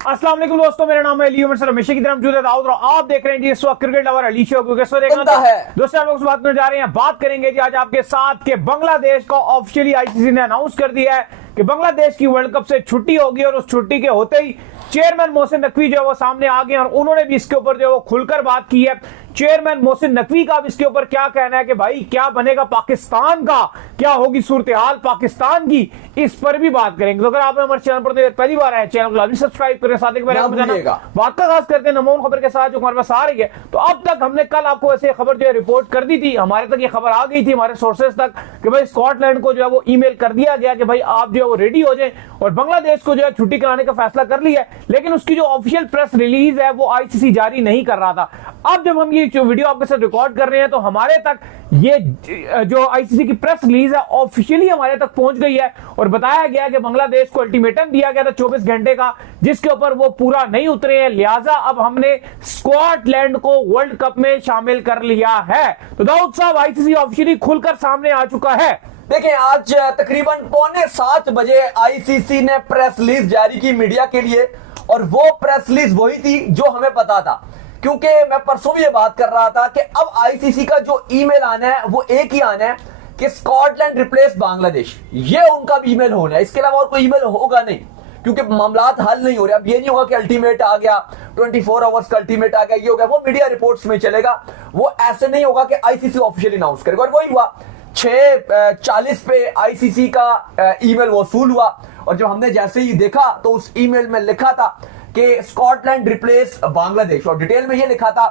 अस्सलाम वालेकुम दोस्तों, मेरा नाम है अली उमर सर, हमेशा की तरह मौजूद है दाऊद और आप देख रहे हैं जी इस वक्त क्रिकेट लवर अली शो को। कैसे देखना है दोस्तों, हम लोग बात करने जा रहे हैं, बात करेंगे जी आज आपके साथ के बांग्लादेश को ऑफिशियली आईसीसी ने अनाउंस कर दिया है कि बांग्लादेश की वर्ल्ड कप से छुट्टी होगी और उस छुट्टी के होते ही चेयरमैन मोहसिन नकवी जो है वो सामने आ गए और उन्होंने भी इसके ऊपर जो है वो खुलकर बात की है। चेयरमैन मोहसिन नकवी का अब इसके ऊपर क्या कहना है कि भाई क्या बनेगा पाकिस्तान का, क्या होगी सूरत हाल पाकिस्तान की, इस पर भी बात करेंगे। तो अगर आप हमारे चैनल पर पहली बार आए, चैनल को लाजमी सब्सक्राइब करें, साथ ही बात का खास करते हैं नमून खबर के साथ जो हमारे पास आ रही है। तो अब तक हमने कल आपको ऐसे खबर जो है रिपोर्ट कर दी थी, हमारे तक ये खबर आ गई थी हमारे सोर्सेज तक कि भाई स्कॉटलैंड को जो है वो ईमेल कर दिया गया कि भाई आप जो है वो रेडी हो जाएं और बांग्लादेश को जो है छुट्टी कराने का फैसला कर लिया है, लेकिन उसकी जो ऑफिशियल प्रेस रिलीज है वो आईसीसी जारी नहीं कर रहा था। अब जब हम ये जो वीडियो आपके साथ रिकॉर्ड कर रहे हैं तो हमारे तक ये जो आईसीसी की प्रेस रिलीज है ऑफिशियली हमारे तक पहुंच गई है और बताया गया कि बांग्लादेश को अल्टीमेटम दिया गया था 24 घंटे का, जिसके ऊपर वो पूरा नहीं उतरे हैं, लिहाजा अब हमने स्कॉटलैंड को वर्ल्ड कप में शामिल कर लिया है। तो दाऊद साहब, आईसीसी ऑफिशियली खुलकर सामने आ चुका है। देखिए, आज तकरीबन 6:45 आईसीसी ने प्रेस रिलीज जारी की मीडिया के लिए और वो प्रेस रिलीज वही थी जो हमें पता था, क्योंकि मैं परसों भी ये बात कर रहा था कि अब आईसीसी का जो ईमेल आना है वो एक ही आना है कि स्कॉटलैंड रिप्लेस बांग्लादेश, ये उनका भी ईमेल होना है। इसके अलावा और कोई ईमेल होगा नहीं, क्योंकि मामलात हल नहीं हो रहे। अब ये नहीं होगा कि अल्टीमेट आ गया, 24 आवर्स का अल्टीमेट आ गया, ये हो गया, वो मीडिया रिपोर्ट्स में चलेगा। वो ऐसे नहीं होगा कि आईसीसी ऑफिशियली अनाउंस करेगा। और वही हुआ, 6:40 पे आईसीसी का ईमेल वसूल हुआ और जब हमने जैसे ही देखा तो उस ईमेल में लिखा था कि स्कॉटलैंड रिप्लेस बांग्लादेश और डिटेल में यह लिखा था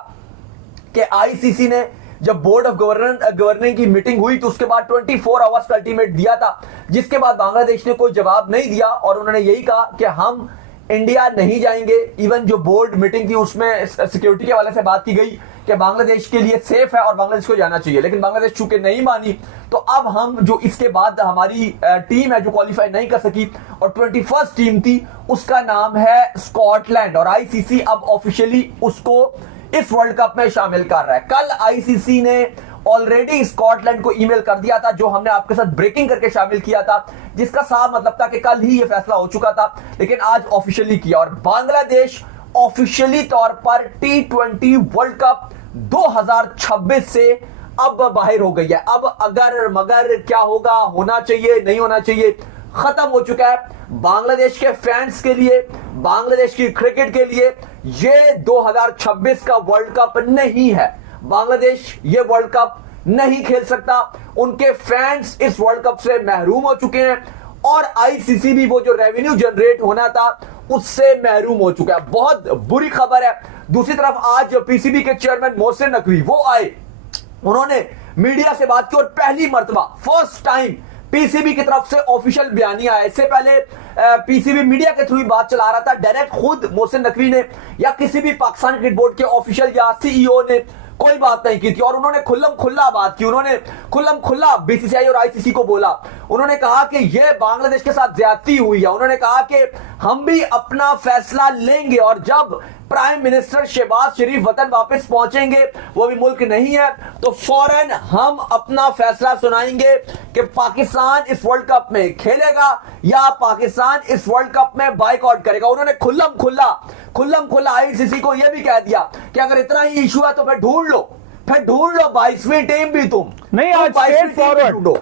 कि आईसीसी ने जब बोर्ड ऑफ गवर्निंग की मीटिंग हुई तो उसके बाद 24 आवर्स का अल्टीमेट दिया था, जिसके बाद बांग्लादेश ने कोई जवाब नहीं दिया और उन्होंने यही कहा कि हम इंडिया नहीं जाएंगे। इवन जो बोर्ड मीटिंग थी उसमें सिक्योरिटी के हवाले से बात की गई कि बांग्लादेश के लिए सेफ है और बांग्लादेश को जाना चाहिए, लेकिन बांग्लादेश चूंकि नहीं मानी तो अब हम जो इसके बाद हमारी टीम है जो क्वालिफाई नहीं कर सकी और 21st टीम थी, उसका नाम है स्कॉटलैंड और आईसीसी अब ऑफिशियली उसको इस वर्ल्ड कप में शामिल कर रहा है। कल आईसीसी ने ऑलरेडी स्कॉटलैंड को ईमेल कर दिया था, जो हमने आपके साथ ब्रेकिंग करके शामिल किया था, जिसका साफ मतलब था कि कल ही यह फैसला हो चुका था, लेकिन आज ऑफिशियली किया और बांग्लादेश ऑफिशियली तौर पर T20 वर्ल्ड कप 2026 से अब बाहर हो गई है। अब अगर मगर क्या होगा, होना चाहिए नहीं होना चाहिए, खत्म हो चुका है। बांग्लादेश के फैंस के लिए, बांग्लादेश की क्रिकेट के लिए ये 2026 का वर्ल्ड कप नहीं है। बांग्लादेश ये वर्ल्ड कप नहीं खेल सकता, उनके फैंस इस वर्ल्ड कप से महरूम हो चुके हैं और आईसीसी भी वो जो रेवेन्यू जनरेट होना था उससे महरूम हो चुका है। बहुत बुरी खबर है। दूसरी तरफ आज पीसीबी के चेयरमैन मोहसिन नकवी वो आए, उन्होंने मीडिया से बात की और पहली मर्तबा फर्स्ट टाइम पीसीबी की तरफ से ऑफिशियल बयानिया आया। इससे पहले पीसीबी मीडिया के थ्रू बात चला रहा था, डायरेक्ट खुद मोहसिन नकवी ने या किसी भी पाकिस्तान क्रिकेट बोर्ड के ऑफिशियल या सीईओ ने कोई बात नहीं की थी और उन्होंने खुल्लम खुल्ला बात की। उन्होंने खुल्लम खुल्ला बीसीसीआई और आईसीसी को बोला, उन्होंने कहा कि यह बांग्लादेश के साथ ज्यादती हुई है। उन्होंने कहा कि हम भी अपना फैसला लेंगे और जब प्राइम मिनिस्टर शहबाज शरीफ वतन वापस पहुंचेंगे, वो भी मुल्क नहीं है, तो फौरन हम अपना फैसला सुनाएंगे कि पाकिस्तान इस वर्ल्ड कप में खेलेगा या पाकिस्तान इस वर्ल्ड कप में बाइकआउट करेगा। उन्होंने खुल्लम खुल्ला आईसीसी को यह भी कह दिया कि अगर इतना ही इशू है तो फिर ढूंढ लो 22वीं टीम भी तुम नहीं। आज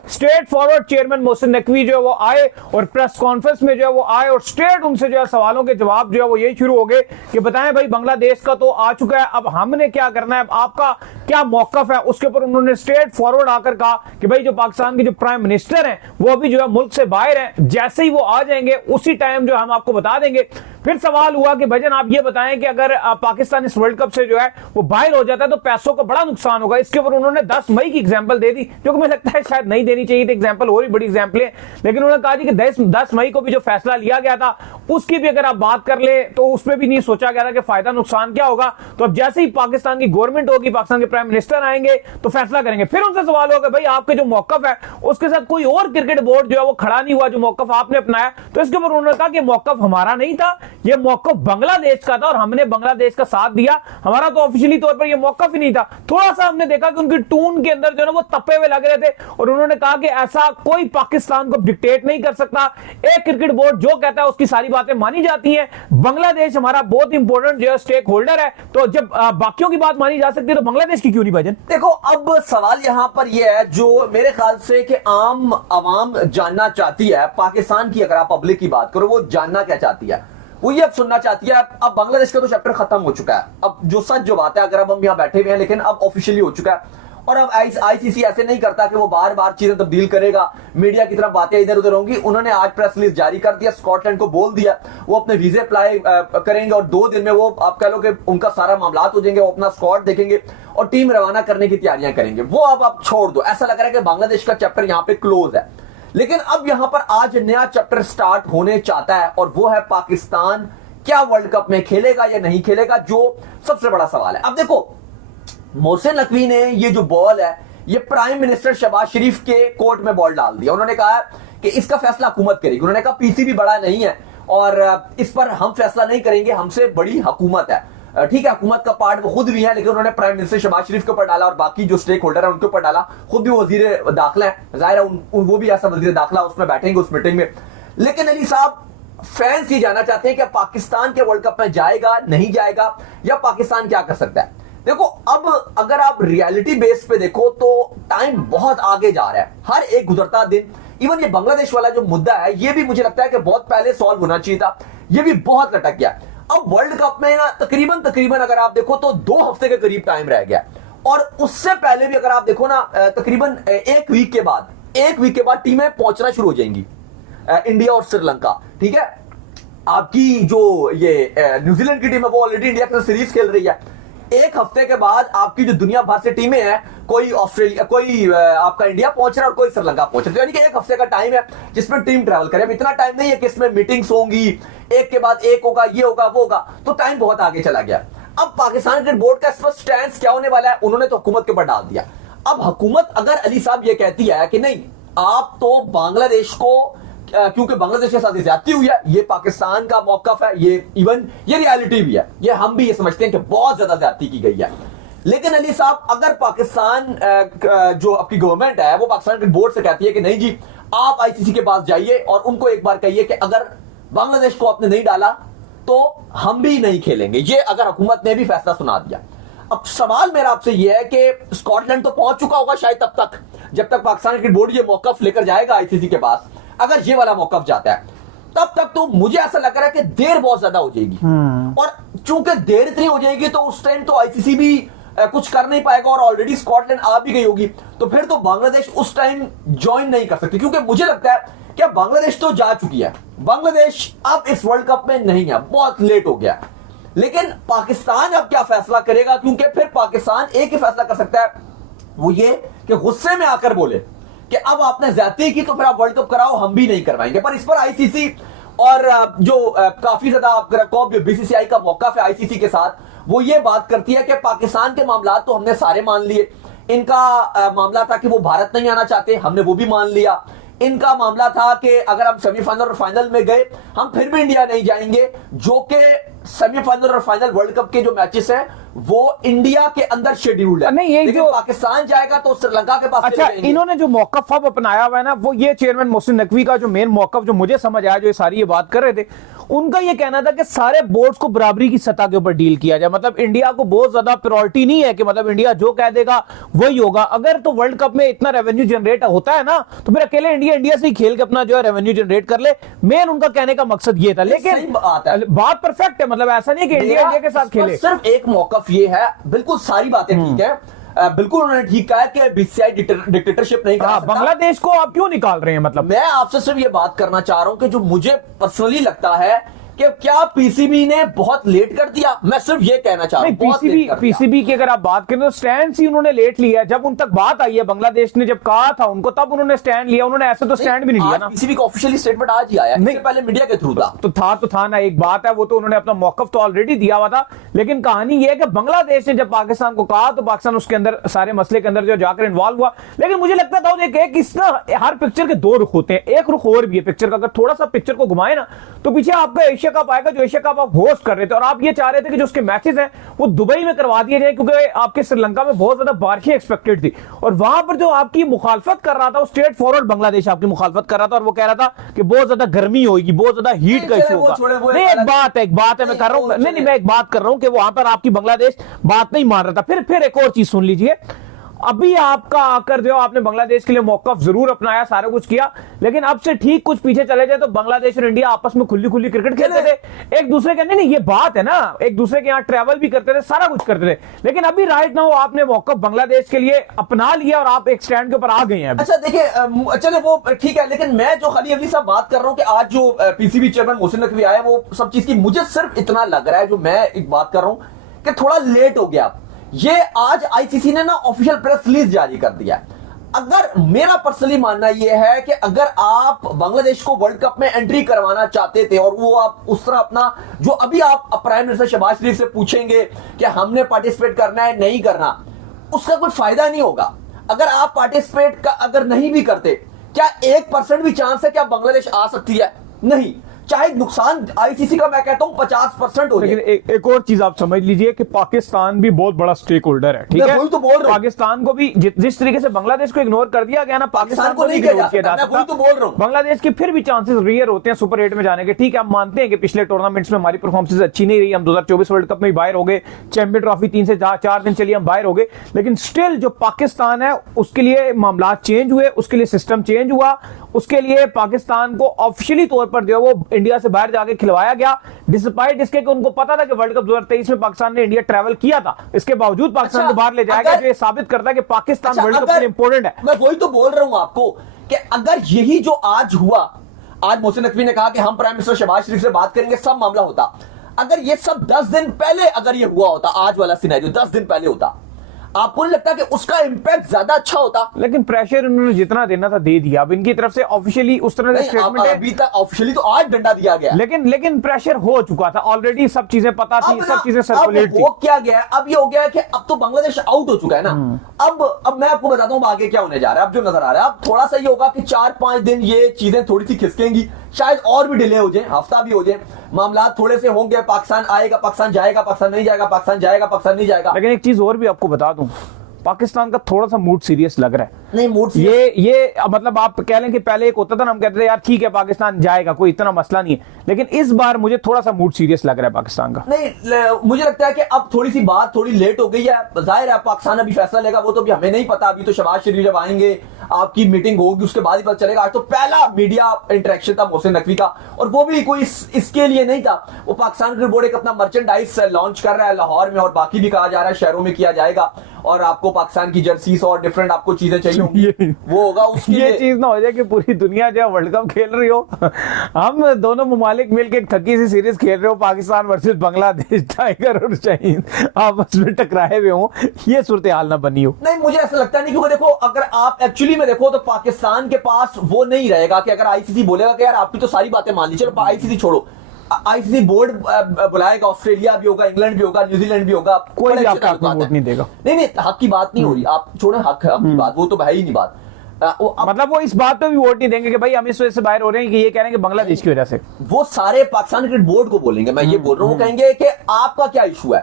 straight forward chairman Mohsin Naqvi जो है वो आए और प्रेस कॉन्फ्रेंस में जो है वो आए और स्ट्रेट उनसे जो है सवालों के जवाब जो है वो यही शुरू हो गए कि बताएं भाई बांग्लादेश का तो आ चुका है, अब हमने क्या करना है, अब आपका क्या मौकफ है। उसके ऊपर उन्होंने स्ट्रेट फॉरवर्ड आकर कहा कि भाई जो पाकिस्तान के जो प्राइम मिनिस्टर हैं वो अभी जो है मुल्क से बाहर हैं, जैसे ही वो आ जाएंगे उसी टाइम जो हम आपको बता देंगे। फिर सवाल हुआ कि भाईजान आप ये बताएं कि अगर पाकिस्तान इस वर्ल्ड कप से जो है वो बाहर हो जाता है तो पैसों का बड़ा नुकसान होगा। इसके ऊपर उन्होंने 10 मई की एग्जांपल दे दी, जो कि मुझे लगता है शायद नहीं देनी चाहिए थी एग्जांपल, और भी बड़ी एग्जांपल है, लेकिन उन्होंने कहा कि 10 मई को भी जो फैसला लिया गया था उसकी भी अगर आप बात कर ले तो उसमें भी नहीं सोचा गया था कि फायदा नुकसान क्या होगा। तो अब जैसे ही पाकिस्तान की गवर्नमेंट होगी, पाकिस्तान के प्राइम मिनिस्टर आएंगे तो फैसला करेंगे। फिर उनसे सवाल होगा भाई आपके जो मौकफ है उसके साथ कोई और क्रिकेट बोर्ड जो है वो खड़ा नहीं हुआ जो मौकफ आपने अपनाया। तो इसके ऊपर उन्होंने कहा कि मौकफ हमारा नहीं था, ये मौका बांग्लादेश का था और हमने बांग्लादेश का साथ दिया। हमारा तो ऑफिशियली तौर पर ये मौका ही नहीं था। थोड़ा सा हमने देखा कि उनकी टून के अंदर जो है वो तपे हुए लग रहे थे और उन्होंने कहा कि ऐसा कोई पाकिस्तान को डिक्टेट नहीं कर सकता। एक क्रिकेट बोर्ड जो कहता है उसकी सारी बातें मानी जाती हैं। बांग्लादेश हमारा बहुत इंपॉर्टेंट जो स्टेक होल्डर है, तो जब बाकियों की बात मानी जा सकती है तो बांग्लादेश की क्यों नहीं भाईजान? देखो, अब सवाल यहां पर यह है जो मेरे ख्याल से कि आम आवाम जानना चाहती है पाकिस्तान की, अगर आप पब्लिक की बात करो, वो जानना क्या चाहती है, वो ये अब सुनना चाहती है। अब बांग्लादेश का तो चैप्टर खत्म हो चुका है। अब जो सच जो बात है, अगर अब हम यहां बैठे हुए हैं, लेकिन अब ऑफिशियली हो चुका है और अब आईसीसी ऐसे नहीं करता कि वो बार बार चीजें तब्दील करेगा, मीडिया की तरफ बातें इधर उधर होंगी। उन्होंने आज प्रेस रिलीज जारी कर दिया, स्कॉटलैंड को बोल दिया वो अपने वीजे अप्लाई करेंगे और 2 दिन में वो आप कह लो कि उनका सारा मामला हो जाएंगे, वो अपना स्क्वाड देखेंगे और टीम रवाना करने की तैयारियां करेंगे। वो अब आप छोड़ दो, ऐसा लग रहा है कि बांग्लादेश का चैप्टर यहां पे क्लोज है। लेकिन अब यहां पर आज नया चैप्टर स्टार्ट होने चाहता है और वो है पाकिस्तान क्या वर्ल्ड कप में खेलेगा या नहीं खेलेगा, जो सबसे बड़ा सवाल है। अब देखो, मोहसिन नकवी ने ये जो बॉल है, ये प्राइम मिनिस्टर शहबाज शरीफ के कोर्ट में बॉल डाल दिया। उन्होंने कहा कि इसका फैसला हुकूमत करेगी। उन्होंने कहा पीसीबी बड़ा नहीं है और इस पर हम फैसला नहीं करेंगे, हमसे बड़ी हुकूमत है। ठीक है, हुकूमत का पार्ट वो खुद भी है, लेकिन उन्होंने प्राइम मिनिस्टर शहबाज शरीफ के ऊपर डाला और बाकी जो स्टेक होल्डर है उनके ऊपर डाला। खुद भी वजीर दाखिला है, जाहिर है वो भी ऐसा वजीर दाखिला उसमें बैठेंगे उस मीटिंग में। लेकिन अली साहब, फैंस ये जानना चाहते हैं कि पाकिस्तान के वर्ल्ड कप में जाएगा नहीं जाएगा, या पाकिस्तान क्या कर सकता है। देखो, अब अगर आप रियलिटी बेस पे देखो तो टाइम बहुत आगे जा रहा है, हर एक गुजरता दिन। इवन ये बांग्लादेश वाला जो मुद्दा है, ये भी मुझे लगता है कि बहुत पहले सॉल्व होना चाहिए था, ये भी बहुत लटक गया। अब वर्ल्ड कप में ना तकरीबन अगर आप देखो तो 2 हफ्ते के करीब टाइम रह गया और उससे पहले भी अगर आप देखो ना, तकरीबन एक वीक के बाद टीमें पहुंचना शुरू हो जाएंगी, इंडिया और श्रीलंका। ठीक है, आपकी जो ये न्यूजीलैंड की टीम है वो ऑलरेडी इंडिया के साथ सीरीज खेल रही है। एक हफ्ते के बाद आपकी जो दुनिया भर से टीमें हैं, कोई ऑस्ट्रेलिया, कोई आपका इंडिया पहुंच रहा है और कोई श्रीलंका पहुंच रहा है, यानी कि एक हफ्ते का टाइम है जिसमें टीम ट्रैवल करे। अब इतना टाइम नहीं है कि इसमें मीटिंग्स होंगी, एक के बाद एक होगा, ये होगा वो होगा, तो टाइम बहुत आगे चला गया। अब पाकिस्तान क्रिकेट बोर्ड का स्पष्ट स्टैंड क्या होने वाला है, उन्होंने तो हुकूमत के ऊपर डाल दिया। अब हुकूमत अगर अली साहब ये कहती है कि नहीं, आप तो बांग्लादेश को, क्योंकि बांग्लादेश के साथ ज्यादती हुई है, ये पाकिस्तान का मौकफ है, ये इवन ये रियलिटी भी है, ये हम भी ये समझते हैं कि बहुत ज्यादा ज्यादती की गई है। लेकिन अली साहब, अगर पाकिस्तान जो आपकी गवर्नमेंट है वो पाकिस्तान के बोर्ड से कहती है कि नहीं जी, आप आईसीसी के पास जाइए और उनको एक बार कहिए कि अगर बांग्लादेश को आपने नहीं डाला तो हम भी नहीं खेलेंगे, ये अगर हुकूमत ने भी फैसला सुना दिया। अब सवाल मेरा आपसे यह है कि स्कॉटलैंड तो पहुंच चुका होगा शायद तब तक, जब तक पाकिस्तान क्रिकेट बोर्ड ये मौकफ लेकर जाएगा आईसीसी के पास। अगर ये वाला मौकफ जाता है तब तक तो मुझे ऐसा लग रहा है कि देर बहुत ज्यादा हो जाएगी, और चूंकि देर इतनी हो जाएगी तो उस टाइम तो आईसीसी भी कुछ कर नहीं पाएगा और ऑलरेडी स्कॉटलैंड आ भी गई होगी, तो फिर तो बांग्लादेश उस टाइम ज्वाइन नहीं कर सकती, क्योंकि मुझे लगता है कि बांग्लादेश तो जा चुकी है, बांग्लादेश अब इस वर्ल्ड कप में नहीं है, बहुत लेट हो गया। लेकिन पाकिस्तान अब क्या फैसला करेगा, क्योंकि फिर पाकिस्तान एक ही फैसला कर सकता है, वो ये कि गुस्से में आकर बोले कि अब आपने ज्यादती की तो फिर आप वर्ल्ड कप कराओ, हम भी नहीं करवाएंगे। पर इस पर आईसीसी और जो काफी ज्यादा बीसीसीआई का मौका है आईसीसी के साथ, वो ये बात करती है कि पाकिस्तान के मामला तो हमने सारे मान लिए। इनका मामला था कि वो भारत नहीं आना चाहते, हमने वो भी मान लिया। इनका मामला था कि अगर हम सेमीफाइनल और फाइनल में गए हम फिर भी इंडिया नहीं जाएंगे, जो कि सेमीफाइनल और फाइनल वर्ल्ड कप के जो मैचेस हैं वो इंडिया के अंदर शेड्यूल्ड है। नहीं, ये जो पाकिस्तान जाएगा तो श्रीलंका के पास। अच्छा, इन्होंने जो मौकफ अब अपनाया हुआ है ना, वो ये चेयरमैन मोहसिन नकवी का जो मेन मौकफ जो मुझे समझ आया, जो ये सारी ये बात कर रहे थे, उनका ये कहना था कि सारे बोर्ड्स को बराबरी की सतह के ऊपर डील किया जाए। मतलब इंडिया को बहुत ज्यादा प्रायोरिटी नहीं है कि मतलब इंडिया जो कह देगा वही होगा। अगर तो वर्ल्ड कप में इतना रेवेन्यू जनरेट होता है ना, तो फिर अकेले इंडिया से ही खेल के अपना जो है रेवेन्यू जनरेट कर ले। मेन उनका कहने का मकसद ये था। लेकिन बात परफेक्ट है, मतलब ऐसा नहीं कि इंडिया के साथ खेले। सिर्फ एक मौकफ ये है, बिल्कुल सारी बातें ठीक है, बिल्कुल उन्होंने ठीक कहा कि बीसीसीआई डिक्टेटरशिप नहीं कर सकता। बांग्लादेश को आप क्यों निकाल रहे हैं? मतलब मैं आपसे सिर्फ ये बात करना चाह रहा हूं कि जो मुझे पर्सनली लगता है कि क्या पीसीबी ने बहुत लेट कर दिया, मैं सिर्फ ये कहना चाह रहा हूं। पीसीबी की अगर आप बात करें तो स्टैंड ही उन्होंने लेट लिया। जब उन तक बात आई है, बांग्लादेश ने जब कहा था उनको, तब उन्होंने स्टैंड लिया। उन्होंने ऐसे तो स्टैंड भी नहीं लिया ना। पीसीबी का ऑफिशियली स्टेटमेंट आज ही आया, इससे पहले मीडिया के थ्रू था। तो था ना, एक बात है, वो तो उन्होंने अपना मौकफ तो ऑलरेडी दिया हुआ था। लेकिन कहानी यह है कि बांग्लादेश ने जब पाकिस्तान को कहा तो पाकिस्तान उसके अंदर सारे मसले के अंदर जो जाकर इन्वॉल्व हुआ। लेकिन मुझे लगता था हर पिक्चर के 2 रुख होते हैं, एक रुख और भी है पिक्चर का। अगर थोड़ा सा पिक्चर को घुमाए ना, तो पीछे आपका एशिया एशिया कप आएगा जो एशिया कप आप होस्ट कर रहे थे, और आप ये चाह रहे थे कि जो उसके मैचेस हैं वो दुबई में करवा दिए जाए, क्योंकि आपके श्रीलंका में बहुत ज्यादा बारिशें एक्सपेक्टेड थी, और वहां पर जो आपकी मुखालफत कर रहा था वो स्ट्रेट फॉरवर्ड बांग्लादेश आपकी मुखालफत कर रहा था, और वो कह रहा था कि बहुत ज्यादा गर्मी होगी, बहुत ज्यादा हीट का इशू होगा। नहीं, एक बात है मैं कर रहा हूं, नहीं मैं एक बात कर रहा हूं कि वहां पर आपकी बांग्लादेश बात नहीं मान रहा था। फिर एक और चीज सुन लीजिए, अभी आपका आकर जो आपने बांग्लादेश के लिए मौकफ जरूर अपनाया, सारा कुछ किया, लेकिन अब से ठीक कुछ पीछे चले जाए तो बांग्लादेश और इंडिया आपस में खुली खुली क्रिकेट खेलते थे एक दूसरे के। नहीं ये बात है ना, एक दूसरे के यहाँ ट्रैवल भी करते थे, सारा कुछ करते थे, लेकिन अभी राइट नाउ आपने मौकफ बांग्लादेश के लिए अपना लिया और आप एक स्टैंड के ऊपर आ गए हैं। अच्छा देखिए, चले वो ठीक है, लेकिन मैं जो खाली अगली साहब बात कर रहा हूं कि आज जो पीसीबी चेयरमैन मोहसिन नकवी आया वो सब चीज की मुझे सिर्फ इतना लग रहा है, जो मैं एक बात कर रहा हूं कि थोड़ा लेट हो गया। ये आज आईसीसी ने ना ऑफिशियल प्रेस रिलीज जारी कर दिया। अगर मेरा पर्सनली मानना यह है कि अगर आप बांग्लादेश को वर्ल्ड कप में एंट्री करवाना चाहते थे और वो आप उस तरह अपना जो अभी आप प्राइम मिनिस्टर शहबाज शरीफ से पूछेंगे कि हमने पार्टिसिपेट करना है नहीं करना, उसका कोई फायदा नहीं होगा। अगर आप पार्टिसिपेट अगर नहीं भी करते, क्या 1% भी चांस है कि आप बांग्लादेश आ सकती है? नहीं, चाहे नुकसान आईसीसी का मैं कहता हूं 50% हो। लेकिन एक और चीज आप समझ लीजिए कि पाकिस्तान भी बहुत बड़ा स्टेक होल्डर है, ठीक है? तो बोल रहा हूं पाकिस्तान को भी जिस तरीके से बांग्लादेश को इग्नोर कर दिया गया ना, पाकिस्तान को नहीं इग्नोर किया जा सकता। तो बोल रहा हूं बांग्लादेश के फिर भी चांसेस रेयर होते हैं सुपर 8 में जाने के। ठीक है, हम मानते हैं कि पिछले टूर्नामेंट्स में हमारी परफॉर्मेंस अच्छी नहीं रही, हम 2024 वर्ल्ड कप में बाहर हो गए, चैंपियन ट्रॉफी 3 से 4 दिन चलिए हम बाहर हो गए, लेकिन स्टिल जो पाकिस्तान है उसके लिए मामला चेंज हुए, उसके लिए सिस्टम चेंज हुआ, उसके लिए पाकिस्तान को ऑफिशियली तौर पर जो वो इंडिया से बाहर जाके खिलवाया गया, डिस्पाइट इसके कि उनको पता था कि वर्ल्ड कप 2023 में पाकिस्तान ने इंडिया ट्रैवल किया था, इसके बावजूद पाकिस्तान को बाहर ले जाएगा, जो ये साबित करता है कि पाकिस्तान वर्ल्ड कप के लिए इंपॉर्टेंट है। मैं वही तो बोल रहा हूं आपको कि अगर यही जो आज हुआ, आज मोहसिन नकवी ने कहा कि हम प्राइम मिनिस्टर शहबाज शरीफ से बात करेंगे, सब मामला होता। अगर ये सब 10 दिन पहले अगर ये हुआ होता, आज वाला सिनेरियो 10 दिन पहले होता, आपको नहीं लगता कि उसका इंपैक्ट ज्यादा अच्छा होता? लेकिन प्रेशर उन्होंने जितना देना था दे दिया। अब इनकी तरफ से ऑफिशियली उस तरह से स्टेटमेंट है, अभी तक ऑफिशियली तो आज डंडा दिया गया, लेकिन प्रेशर हो चुका था ऑलरेडी, सब चीजें पता थी, सब चीजें सर्कुलेट थी। वो क्या गया, अब ये हो गया कि अब तो बांग्लादेश आउट हो चुका है ना। अब मैं आपको बताता हूं आगे क्या होने जा रहा है। अब जो नजर आ रहा है, अब थोड़ा सा ये होगा कि 4-5 दिन ये चीजें थोड़ी सी खिसकेंगी, शायद और भी डिले हो जाए, हफ्ता भी हो जाए, मामला थोड़े से होंगे, पाकिस्तान आएगा, पाकिस्तान जाएगा, पाकिस्तान नहीं जाएगा, पाकिस्तान जाएगा, पाकिस्तान नहीं जाएगा। लेकिन एक चीज और भी आपको बता दूं, पाकिस्तान का थोड़ा सा मूड सीरियस लग रहा है। नहीं मूड ये मतलब आप कह लें कि पहले एक होता था ना, हम कहते थे यार ठीक है पाकिस्तान जाएगा, कोई इतना मसला नहीं है, लेकिन इस बार मुझे थोड़ा सा मूड सीरियस लग रहा है पाकिस्तान का। नहीं, मुझे लगता है कि अब थोड़ी सी बात थोड़ी लेट हो गई है। जाहिर है पाकिस्तान अभी फैसला लेगा, वो तो अभी हमें नहीं पता। अभी तो शहबाज शरीफ जब आएंगे, आपकी मीटिंग होगी, उसके बाद ही पता चलेगा। आज तो पहला मीडिया इंटरेक्शन था मोहसिन नकवी का, और वो भी कोई इसके लिए नहीं था। वो पाकिस्तान क्रिकेट बोर्ड एक अपना मर्चेंडाइज लॉन्च कर रहा है लाहौर में, और बाकी भी कहा जा रहा है शहरों में किया जाएगा, और आपको पाकिस्तान की जर्सीज और डिफरेंट आपको चीजें चाहिए होंगी, वो होगा उसके ये चीज ना हो जाए कि पूरी दुनिया जो वर्ल्ड कप खेल रही हो, हम दोनों ममालिक मिलकर एक थकी सी सीरीज खेल रहे हो, पाकिस्तान वर्सेस बांग्लादेश, टाइगर और शाहीन आपस में टकराए हुए हो, ये सूरत हाल ना बनी हो। नहीं, मुझे ऐसा लगता नहीं, क्योंकि देखो अगर आप एक्चुअली में देखो तो पाकिस्तान के पास वो नहीं रहेगा कि अगर आईसीसी बोलेगा कि यार आपकी तो सारी बातें मान ली, चलो आईसीसी छोड़ो, आईसीसी बोर्ड बुलाएगा, ऑस्ट्रेलिया भी होगा, इंग्लैंड भी होगा, न्यूजीलैंड भी होगा, कोई आपका वोट नहीं देगा। नहीं, हक की बात नहीं हो रही, आप छोड़े हक की बात, वो तो है ही नहीं बात। मतलब वो इस बात पे भी वोट नहीं देंगे कि भाई हम इस वजह से बाहर हो रहे हैं, कि ये कह रहे हैं कि बांग्लादेश की वजह से। वो सारे पाकिस्तान क्रिकेट बोर्ड को बोलेंगे, मैं ये बोल रहा हूँ, कहेंगे कि आपका क्या इशू है,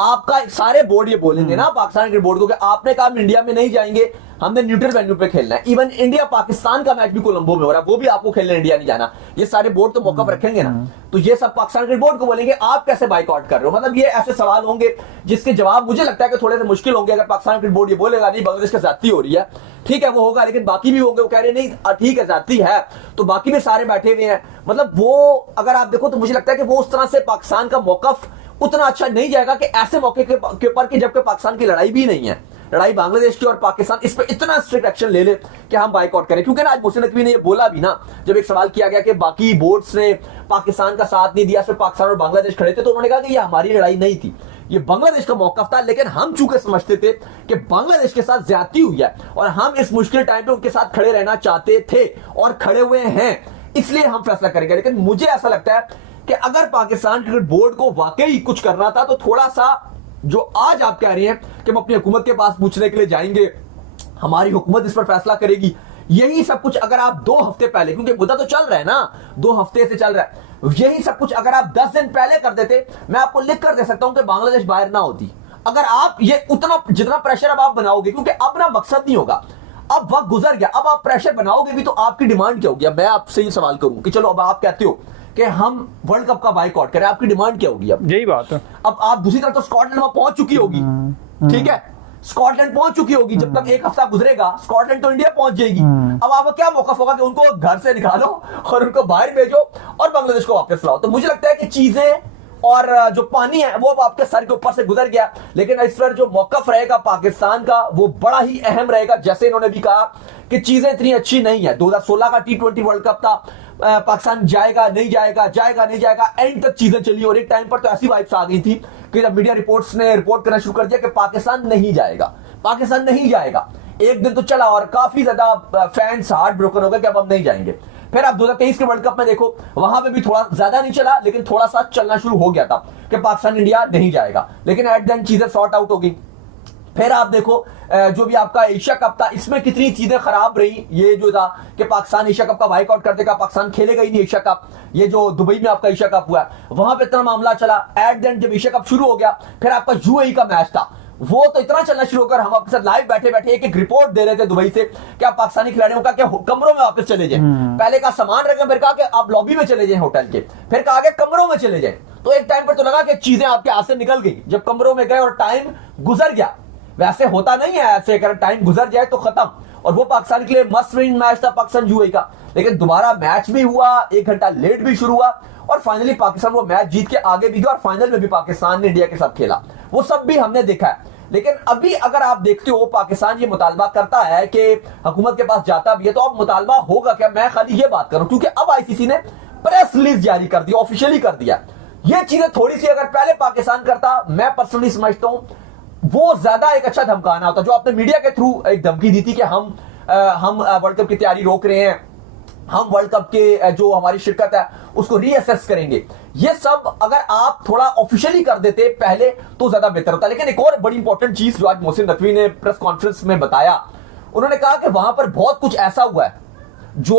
आपका सारे बोर्ड ये बोलेंगे ना पाकिस्तान क्रिकेट बोर्ड को कि आपने कहा हम इंडिया में नहीं जाएंगे, हमने न्यूट्रल वेन्यू पे खेलना है। इवन इंडिया पाकिस्तान का मैच भी कोलंबो में हो रहा है, वो भी आपको खेलने इंडिया नहीं जाना। ये सारे बोर्ड तो मौका रखेंगे ना, तो ये सब पाकिस्तान क्रिकेट बोर्ड को बोलेंगे आप कैसे बाइकआउट कर रहे हो। मतलब ये ऐसे सवाल होंगे जिसके जवाब मुझे लगता है कि थोड़े से मुश्किल होंगे। अगर पाकिस्तान क्रिकेट बोर्ड ये बोलेगा नहीं बांग्लादेश की ज्यादती हो रही है, ठीक है वो होगा, लेकिन बाकी भी होंगे वो कह रहे नहीं ठीक है ज्यादती है, तो बाकी भी सारे बैठे हुए हैं। मतलब वो अगर आप देखो तो मुझे लगता है कि वो उस तरह से पाकिस्तान का मौकफ उतना अच्छा नहीं जाएगा कि ऐसे मौके के ऊपर कि जबकि पाकिस्तान की लड़ाई भी नहीं है, लड़ाई बांग्लादेश की, और पाकिस्तान इस पर इतना स्ट्रिक्ट एक्शन ले ले कि हम बाइकआउट करें। क्योंकि ना आज मोहसिन नकवी ने ये बोला भी ना, जब एक सवाल किया गया कि बाकी बोर्ड्स ने पाकिस्तान का साथ नहीं दिया, सिर्फ पाकिस्तान और बांग्लादेश खड़े थे, तो उन्होंने कहा कि ये हमारी लड़ाई नहीं थी, ये बांग्लादेश का मौकफ था, लेकिन हम चूंकि समझते थे कि बांग्लादेश के साथ ज्यादती हुई है और हम इस मुश्किल टाइम पे उनके साथ खड़े रहना चाहते थे और खड़े हुए हैं, इसलिए हम फैसला करेंगे। लेकिन मुझे ऐसा लगता है कि अगर पाकिस्तान क्रिकेट बोर्ड को वाकई कुछ करना था, तो थोड़ा सा जो आज आप कह रही हैं कि हम अपनी हुकूमत के पास पूछने के लिए जाएंगे, हमारी हुकूमत इस पर फैसला करेगी, यही सब कुछ अगर आप 2 हफ्ते पहले, क्योंकि मुद्दा तो चल रहा है ना, 2 हफ्ते से चल रहा है, यही सब कुछ अगर आप 10 दिन पहले कर देते, मैं आपको लिख कर दे सकता हूं कि बांग्लादेश बाहर ना होती। अगर आप ये उतना जितना प्रेशर अब आप बनाओगे, क्योंकि अब ना मकसद नहीं होगा, अब वक्त गुजर गया, अब आप प्रेशर बनाओगे भी तो आपकी डिमांड क्या होगी? अब मैं आपसे ये सवाल करूं कि चलो अब आप कहते हो कि हम वर्ल्ड कप का बाइकआउट करें, आपकी डिमांड क्या होगी? अब यही बात है। अब आप दूसरी तरफ तो स्कॉटलैंड में पहुंच चुकी होगी, ठीक है, स्कॉटलैंड पहुंच चुकी होगी, जब तक एक हफ्ता गुजरेगा स्कॉटलैंड तो इंडिया पहुंच जाएगी। अब आपको क्या मौका होगा कि उनको घर से निकालो और उनको बाहर भेजो और बांग्लादेश को वापस लाओ। तो मुझे लगता है कि चीजें और जो पानी है वो अब आपके सर के ऊपर से गुजर गया, लेकिन इस पर जो मौकफ रहेगा पाकिस्तान का वो बड़ा ही अहम रहेगा। जैसे इन्होंने भी कहा कि चीजें इतनी अच्छी नहीं है, 2016 का T20 वर्ल्ड कप था, पाकिस्तान जाएगा नहीं जाएगा, जाएगा नहीं जाएगा, एंड तक चीजें चली और एक टाइम पर तो ऐसी वाइब्स आ गई थी कि जब मीडिया रिपोर्ट्स ने रिपोर्ट करना शुरू कर दिया कि पाकिस्तान नहीं जाएगा, पाकिस्तान नहीं जाएगा, एक दिन तो चला और काफी ज्यादा फैंस हार्ट ब्रोकन हो गए कि अब हम नहीं जाएंगे। फिर आप 2023 के वर्ल्ड कप में देखो, वहां पे भी थोड़ा ज्यादा नहीं चला, लेकिन थोड़ा सा चलना शुरू हो गया था कि पाकिस्तान इंडिया नहीं जाएगा, लेकिन एट द एंड चीजें सॉर्ट आउट हो गई। फिर आप देखो जो भी आपका एशिया कप था, इसमें कितनी चीजें खराब रही। ये जो था कि पाकिस्तान एशिया कप का बाइकआउट कर देगा, पाकिस्तान खेलेगा ही नहीं एशिया कप। ये जो दुबई में आपका एशिया कप हुआ, वहां पे इतना मामला चला। एट द एंड जब एशिया कप शुरू हो गया, फिर आपका यूएई का मैच था, वो तो इतना चलना शुरू होकर हम आपके साथ लाइव बैठे बैठे एक एक रिपोर्ट दे रहे थे दुबई से कि आप पाकिस्तानी खिलाड़ियों का क्या कमरों में वापस चले जाएं। पहले का सामान रखें, फिर कहा कि आप लॉबी में चले जाएं होटल के, फिर कहा कि कमरों में चले जाएं। तो एक टाइम पर तो लगा कि चीजें आपके हाथ से निकल गई जब कमरों में गए और टाइम गुजर गया। वैसे होता नहीं है, ऐसे अगर टाइम गुजर जाए तो खत्म। और वो पाकिस्तान के लिए मस्ट विन मैच था पाकिस्तान यूएई का, लेकिन दोबारा मैच भी हुआ, 1 घंटा लेट भी शुरू हुआ और फाइनली पाकिस्तान वो मैच जीत के आगे भी गया और फाइनल में भी पाकिस्तान ने इंडिया के साथ खेला। वो सब भी हमने देखा है। लेकिन अभी अगर आप देखते हो पाकिस्तान ये मुतालबा करता है कि हुकूमत के पास जाता भी है, तो अब मुतालबा होगा क्या? मैं खाली ये बात करूं क्योंकि अब आईसीसी ने प्रेस रिलीज जारी कर दी, ऑफिशियली कर दिया। ये चीजें थोड़ी सी अगर पहले पाकिस्तान करता, मैं पर्सनली समझता हूं वो ज्यादा एक अच्छा धमकाना होता। जो आपने मीडिया के थ्रू एक धमकी दी थी कि हम वर्ल्ड कप की तैयारी रोक रहे हैं, हम वर्ल्ड कप के जो हमारी शिरकत है उसको रीअसेस करेंगे, ये सब अगर आप थोड़ा ऑफिशियली कर देते पहले तो ज्यादा बेहतर होता। लेकिन एक और बड़ी इंपॉर्टेंट चीज जो आज मोहसिन नकवी ने प्रेस कॉन्फ्रेंस में बताया, उन्होंने कहा कि वहां पर बहुत कुछ ऐसा हुआ है जो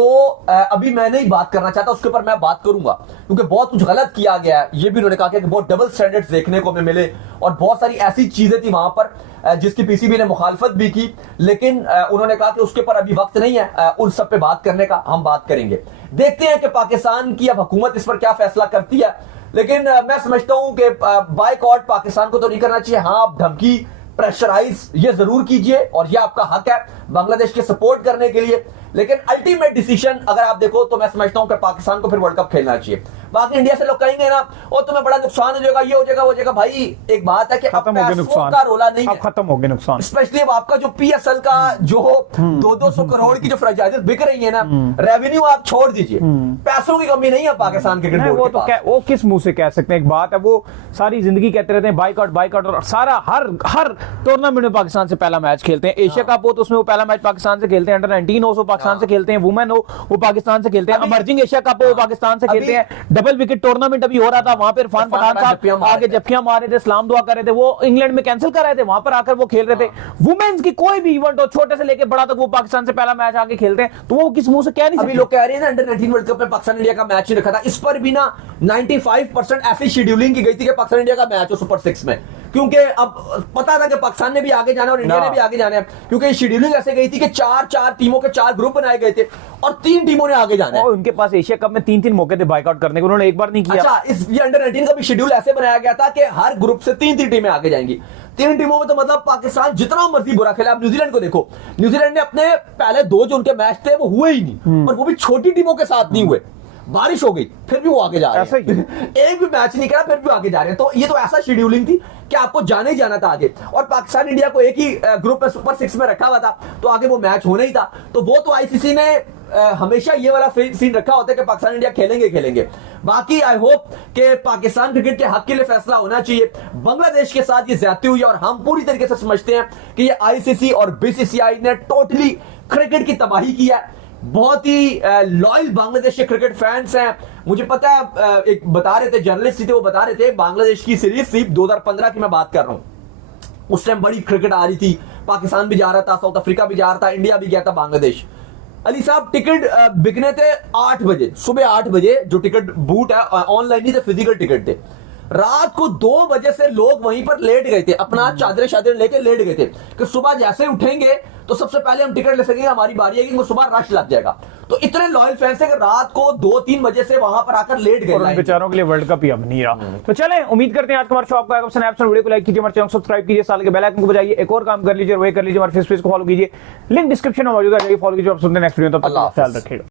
अभी मैं नहीं बात करना चाहता, उसके ऊपर मैं बात करूंगा क्योंकि बहुत कुछ गलत किया गया है। ये भी उन्होंने कहा कि बहुत डबल स्टैंडर्ड्स देखने को हमें मिले और बहुत सारी ऐसी चीजें थी वहां पर जिसकी पीसीबी ने मुखालफत भी की, लेकिन उन्होंने कहा कि उसके ऊपर अभी वक्त नहीं है उन सब पे बात करने का, हम बात करेंगे। देखते हैं कि पाकिस्तान की अब हुकूमत इस पर क्या फैसला करती है। लेकिन मैं समझता हूं कि बाइकआउट पाकिस्तान को तो नहीं करना चाहिए। हाँ, आप धमकी प्रेशराइज ये जरूर कीजिए और ये आपका हक है बांग्लादेश के सपोर्ट करने के लिए, लेकिन अल्टीमेट डिसीजन अगर आप देखो तो मैं समझता हूं कि पाकिस्तान को फिर वर्ल्ड कप खेलना चाहिए। बाकी इंडिया से लोग कहेंगे ना और तुम्हें बड़ा नुकसान हो जाएगा, ये हो जाएगा, वो हो जाएगा। भाई एक बात है कि खत्म हो गया नुकसान का रोला नहीं है, खत्म हो गया नुकसान। स्पेशली अब आपका जो पीएसएल का जो 200 करोड़ की जो फ्रेंचाइजीज बिक रही है ना, रेवेन्यू आप छोड़ दीजिए, पैसों की कमी नहीं है पाकिस्तान के क्रिकेट बोर्ड के पास। वो किस मुंह से कह सकते हैं? एक बात है, वो सारी जिंदगी कहते रहते हैं बाइकआउट बाइकआउट, और सारा हर टूर्नामेंट में पाकिस्तान से पहला मैच खेलते हैं। एशिया कप हो तो उसमें वो पहला मैच पाकिस्तान से खेलते हैं, अंडर 19 हो तो पाकिस्तान से खेलते हैं, वुमेन हो वो पाकिस्तान से खेलते हैं, इमर्जिंग एशिया कप हो वो पाकिस्तान से खेलते हैं। डबल विकेट टूर्नामेंट अभी हो रहा था, वहां पर इरफान पठान साहब आगे जफ्फियां मार रहे थे, सलाम दुआ कर रहे थे, वो इंग्लैंड में कैंसिल कर रहे थे, वहां पर आकर वो खेल रहे थे। वुमेन्स की कोई भी इवेंट हो, छोटे से लेकर बड़ा तक, वो पाकिस्तान से पहला मैच आके खेलते हैं, तो वो किस मुंह से कह नहीं सकते? अभी लोग कह रहे हैं ना अंडर 19 वर्ल्ड कप में पाकिस्तान इंडिया का मैच नहीं रखा था, इस पर भी ना 95% ऐसी शेड्यूलिंग की गई थी कि पाकिस्तान इंडिया का मैच हो सुपर 6 में, क्योंकि अब पता था कि पाकिस्तान ने भी आगे जाना और इंडिया ने भी आगे जाना है, क्योंकि शेड्यूलिंग ऐसे गई थी कि 4 टीमों के 4 ग्रुप बनाए गए थे और 3 टीमों ने आगे जाना है। और उनके पास एशिया कप में 3 मौके थे बाइकआउट करने के, उन्होंने एक बार नहीं किया। अच्छा, इस ये अंडर 19 का भी शेड्यूल ऐसे बनाया गया था कि हर ग्रुप से 3 टीमें आगे जाएंगी। 3 टीमों में तो मतलब पाकिस्तान जितना मर्जी बुरा खेला। आप न्यूजीलैंड को देखो, न्यूजीलैंड ने अपने पहले 2 जो उनके मैच थे वो हुए ही नहीं, और वो भी छोटी टीमों के साथ नहीं हुए, बारिश हो गई फिर भी वो आगे जा रहे हैं। एक भी मैच नहीं करा फिर भी आगे जा रहे हैं। तो ये तो ऐसा शेड्यूलिंग थी कि आपको जाने ही जाना था आगे, और पाकिस्तान इंडिया को एक ही ग्रुप में सुपर 6 में रखा हुआ था, तो आगे वो मैच होना ही था। तो वो तो आईसीसी ने हमेशा ये वाला सीन रखा होता है कि पाकिस्तान इंडिया खेलेंगे। बाकी आई होप कि पाकिस्तान क्रिकेट के हक के लिए फैसला होना चाहिए। बांग्लादेश के साथ ये ज्यादती हुई और हम पूरी तरीके से समझते हैं कि ये आईसीसी और बीसीसीआई ने टोटली क्रिकेट की तबाही की है। बहुत ही लॉयल बांग्लादेश के क्रिकेट फैंस हैं। मुझे पता है, एक बता रहे थे, जर्नलिस्ट थे, वो बता रहे थे बांग्लादेश की सीरीज थी 2015 की मैं बात कर रहा हूं, उस टाइम बड़ी क्रिकेट आ रही थी, पाकिस्तान भी जा रहा था, साउथ अफ्रीका भी जा रहा था, इंडिया भी गया था बांग्लादेश। अली साहब टिकट बिकने थे 8 बजे, सुबह 8 बजे जो टिकट बूट है, ऑनलाइन नहीं थे, फिजिकल टिकट थे। रात को 2 बजे से लोग वहीं पर लेट गए थे, अपना चादरें शादरें लेके लेट गए थे कि सुबह जैसे ही उठेंगे तो सबसे पहले हम टिकट ले सकेंगे, हमारी बारी आएगी, सुबह रश लग जाएगा। तो इतने लॉयल फैंस है कि रात को 2-3 बजे से वहां पर आकर लेट गए। और उन बेचारों के लिए वर्ल्ड कप ही अब नहीं रहा। तो चलें, उम्मीद करते हैं आज का हमारा शो आपको आएगा। स्नैपचैट वीडियो को लाइक कीजिए, हमारे चैनल को सब्सक्राइब कीजिए, साल के बेल आइकन को बजाइए, एक और काम कर लीजिए, वही कर लीजिए, हमारे फेसबुक को फॉलो कीजिए, लिंक डिस्क्रिप्शन में मौजूद है, फॉलो कीजिए। आप सुनते हैं नेक्स्ट वीडियो, तब तक ख्याल रखिएगा।